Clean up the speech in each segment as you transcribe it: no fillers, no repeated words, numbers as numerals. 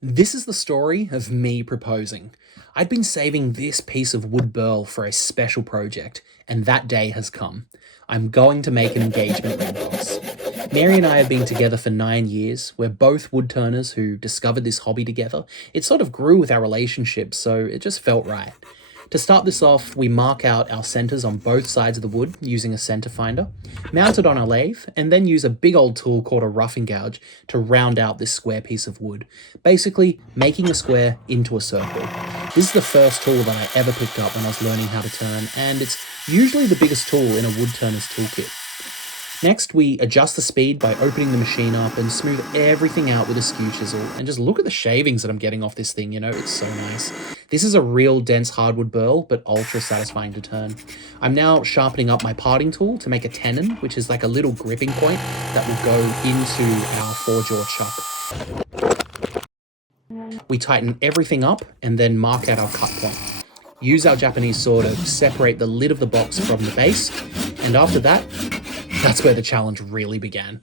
This is the story of me proposing. I'd been saving this piece of wood burl for a special project, and that day has come. I'm going to make an engagement ring box. Mary and I have been together for 9 years. We're both woodturners who discovered this hobby together. It sort of grew with our relationship, so it just felt right. To start this off, we mark out our centers on both sides of the wood using a center finder, mount it on our lathe, and then use a big old tool called a roughing gouge to round out this square piece of wood, basically making a square into a circle. This is the first tool that I ever picked up when I was learning how to turn, and it's usually the biggest tool in a woodturner's toolkit. Next, we adjust the speed by opening the machine up and smooth everything out with a skew chisel. And just look at the shavings that I'm getting off this thing, it's so nice. This is a real dense hardwood burl, but ultra satisfying to turn. I'm now sharpening up my parting tool to make a tenon, which is like a little gripping point that will go into our four-jaw chuck. We tighten everything up and then mark out our cut point. Use our Japanese saw to separate the lid of the box from the base, and after that, that's where the challenge really began.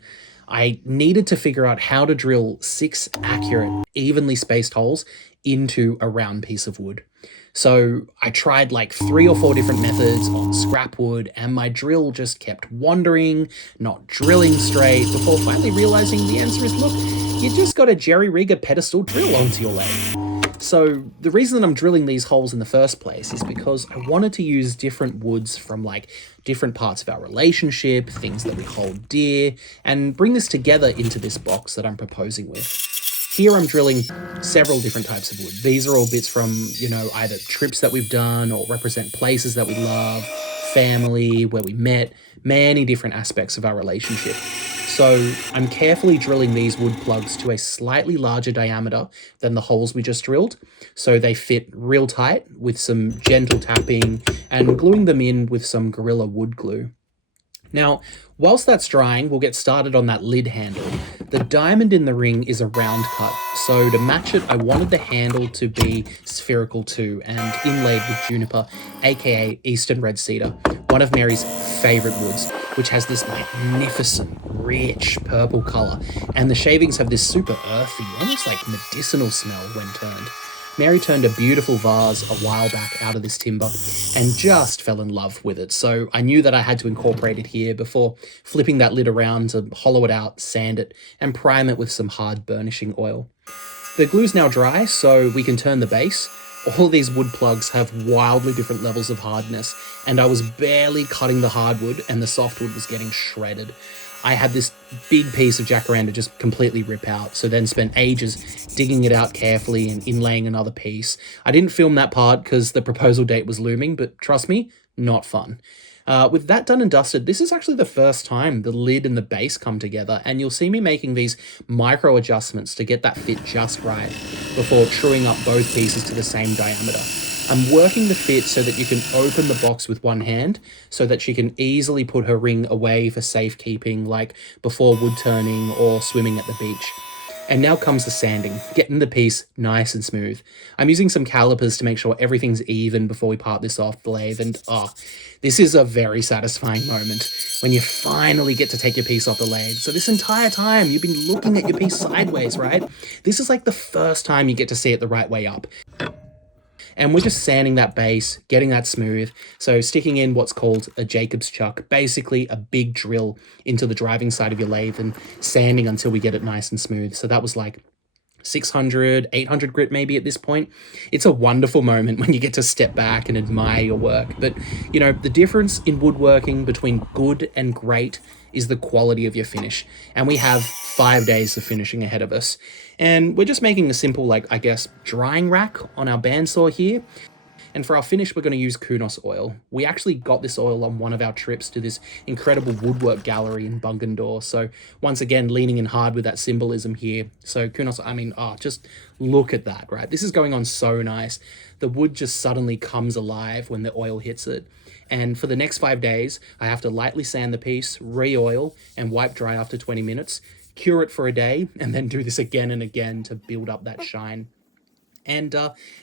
I needed to figure out how to drill 6 accurate, evenly spaced holes into a round piece of wood. So I tried like 3 or 4 different methods on scrap wood, and my drill just kept wandering, not drilling straight, before finally realizing the answer is, look, you just got to jerry-rig a pedestal drill onto your lathe. So the reason that I'm drilling these holes in the first place is because I wanted to use different woods from like different parts of our relationship, things that we hold dear, and bring this together into this box that I'm proposing with. Here I'm drilling several different types of wood. These are all bits from, either trips that we've done or represent places that we love, family, where we met, many different aspects of our relationship. So I'm carefully drilling these wood plugs to a slightly larger diameter than the holes we just drilled, so they fit real tight with some gentle tapping and gluing them in with some Gorilla wood glue. Now, whilst that's drying, we'll get started on that lid handle. The diamond in the ring is a round cut, so to match it, I wanted the handle to be spherical too and inlaid with juniper, aka Eastern Red Cedar, one of Mary's favourite woods, which has this magnificent, rich purple colour, and the shavings have this super earthy, almost like medicinal smell when turned. Mary turned a beautiful vase a while back out of this timber and just fell in love with it. So I knew that I had to incorporate it here before flipping that lid around to hollow it out, sand it, and prime it with some hard burnishing oil. The glue's now dry, so we can turn the base. All these wood plugs have wildly different levels of hardness, and I was barely cutting the hardwood and the softwood was getting shredded. I had this big piece of jacaranda just completely rip out, so then spent ages digging it out carefully and inlaying another piece. I didn't film that part because the proposal date was looming, but trust me, not fun. With that done and dusted, this is actually the first time the lid and the base come together, and you'll see me making these micro adjustments to get that fit just right before truing up both pieces to the same diameter. I'm working the fit so that you can open the box with one hand so that she can easily put her ring away for safekeeping, like before wood turning or swimming at the beach. And now comes the sanding, getting the piece nice and smooth. I'm using some calipers to make sure everything's even before we part this off the lathe, and this is a very satisfying moment when you finally get to take your piece off the lathe. So this entire time you've been looking at your piece sideways, right? This is like the first time you get to see it the right way up. And we're just sanding that base, getting that smooth. So sticking in what's called a Jacob's chuck, basically a big drill into the driving side of your lathe and sanding until we get it nice and smooth. So that was like 600, 800 grit maybe at this point. It's a wonderful moment when you get to step back and admire your work. But, the difference in woodworking between good and great is the quality of your finish. And we have 5 days of finishing ahead of us. And we're just making a simple, drying rack on our bandsaw here. And for our finish, we're going to use Kunos oil. We actually got this oil on one of our trips to this incredible woodwork gallery in Bungendore. So once again, leaning in hard with that symbolism here. So Kunos, just look at that, right? This is going on so nice. The wood just suddenly comes alive when the oil hits it. And for the next 5 days, I have to lightly sand the piece, re-oil, and wipe dry after 20 minutes, cure it for a day, and then do this again and again to build up that shine. And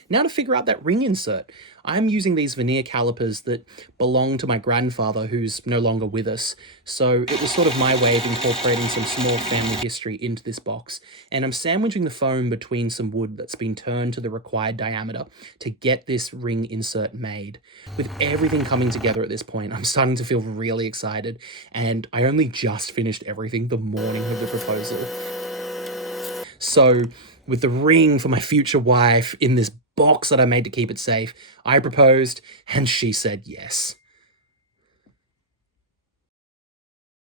now to figure out that ring insert. I'm using these veneer calipers that belong to my grandfather, who's no longer with us. So it was sort of my way of incorporating some small family history into this box. And I'm sandwiching the foam between some wood that's been turned to the required diameter to get this ring insert made. With everything coming together at this point, I'm starting to feel really excited. And I only just finished everything the morning of the proposal. So, with the ring for my future wife in this box that I made to keep it safe, I proposed and she said yes.